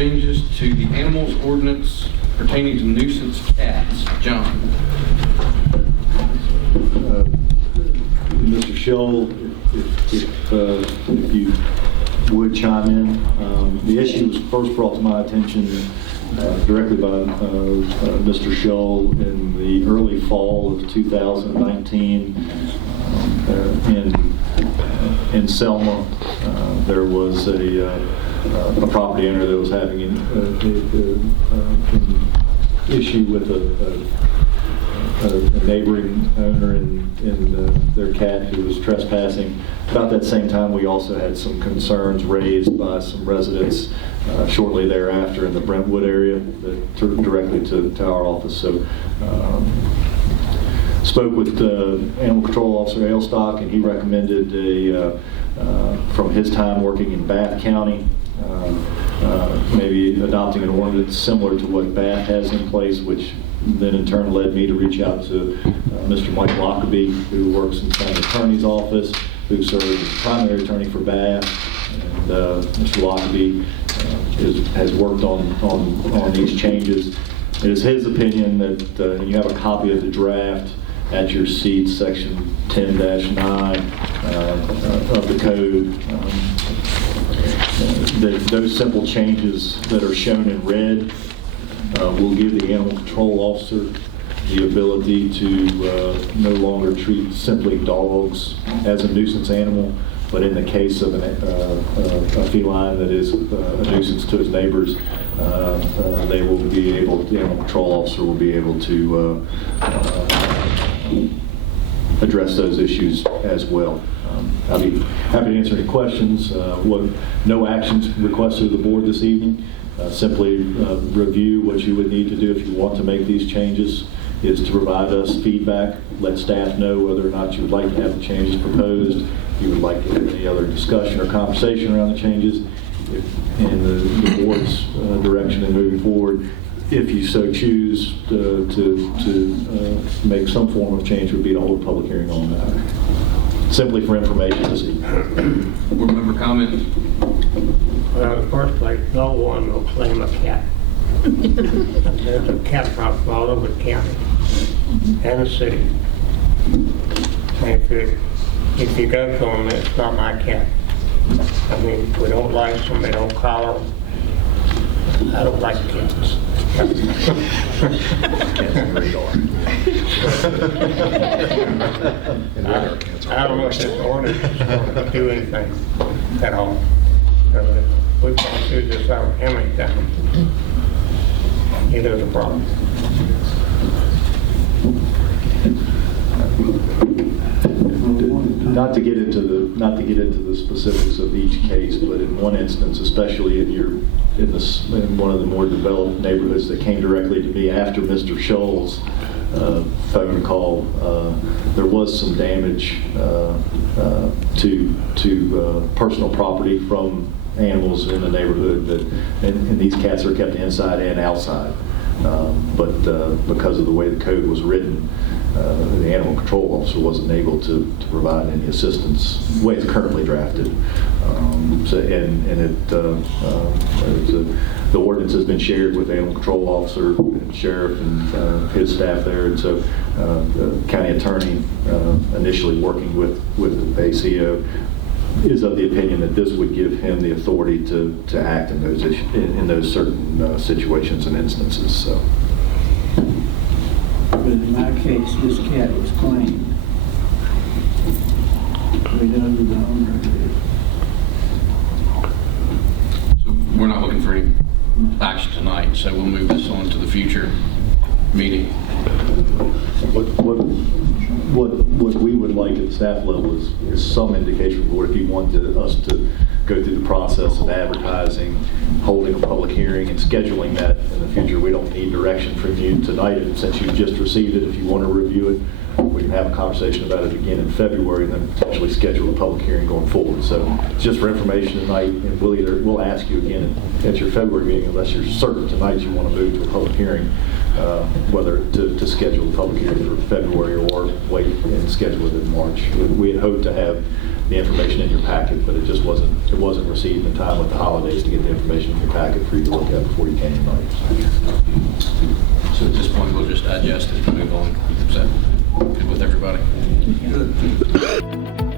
changes to the animals ordinance pertaining to nuisance cats. John. Mr. Shull, if you would chime in. The issue was first brought to my attention directly by Mr. Shull in the early fall of 2019 in Selma. There was a property owner that was having an issue with a neighboring owner and their cat who was trespassing. About that same time, we also had some concerns raised by some residents shortly thereafter in the Brentwood area that directly to our office. So spoke with Animal Control Officer Ailstock, and he recommended from his time working in Bath County, maybe adopting an ordinance similar to what Bath has in place, which then in turn led me to reach out to Mr. Mike Lockerbie, who works in the county attorney's office, who serves as primary attorney for Bath. And Mr. Lockerbie has worked on these changes. It is his opinion that you have a copy of the draft at your seat, section 10-9 of the code. Those simple changes that are shown in red will give the animal control officer the ability to no longer treat simply dogs as a nuisance animal, but in the case of a feline that is a nuisance to his neighbors, they will be able, the animal control officer will be able to address those issues as well. I'll be happy to answer any questions. No actions requested of the board this evening. Simply review what you would need to do if you want to make these changes, is to provide us feedback, let staff know whether or not you would like to have the changes proposed, if you would like to have any other discussion or conversation around the changes, in the board's direction in moving forward. If you so choose to make some form of change, would be to hold a public hearing on that. Simply for information this evening. Board member comment? Well, in the first place, no one will claim a cat. There's a cat problem all over the county and the city. And if you go to them, it's not my cat. I mean, we don't license them, they don't collar them. I don't like cats. I don't know if this ordinance is going to do anything at all. We've gone through this how many times. It is a problem. Not to get into the specifics of each case, but in one instance, especially in one of the more developed neighborhoods that came directly to me after Mr. Shull's phone call, there was some damage to personal property from animals in the neighborhood, and these cats are kept inside and outside. But because of the way the code was written, the animal control officer wasn't able to provide any assistance the way it's currently drafted. The ordinance has been shared with the animal control officer and sheriff and his staff there, and so the county attorney, initially working with ACO, is of the opinion that this would give him the authority to act in those certain situations and instances. So. But in my case, this cat was claimed. We know who the owner is. So we're not looking for any action tonight, so we'll move this on to the future meeting. What we would like at the staff level is some indication of what if you wanted us to go through the process of advertising, holding a public hearing, and scheduling that in the future. We don't need direction from you tonight, and since you've just received it, if you want to review it we can have a conversation about it again in February and then potentially schedule a public hearing going forward. So it's just for information tonight, and we'll ask you again at your February meeting, unless you're certain tonight you want to move to a public hearing, whether to schedule a public hearing for February or wait and schedule it in March. We had hoped to have the information in your packet, but it wasn't received in time with the holidays to get the information in your packet for you to look at before you came tonight. So at this point, we'll just digest it and move on. Is that good with everybody? Good.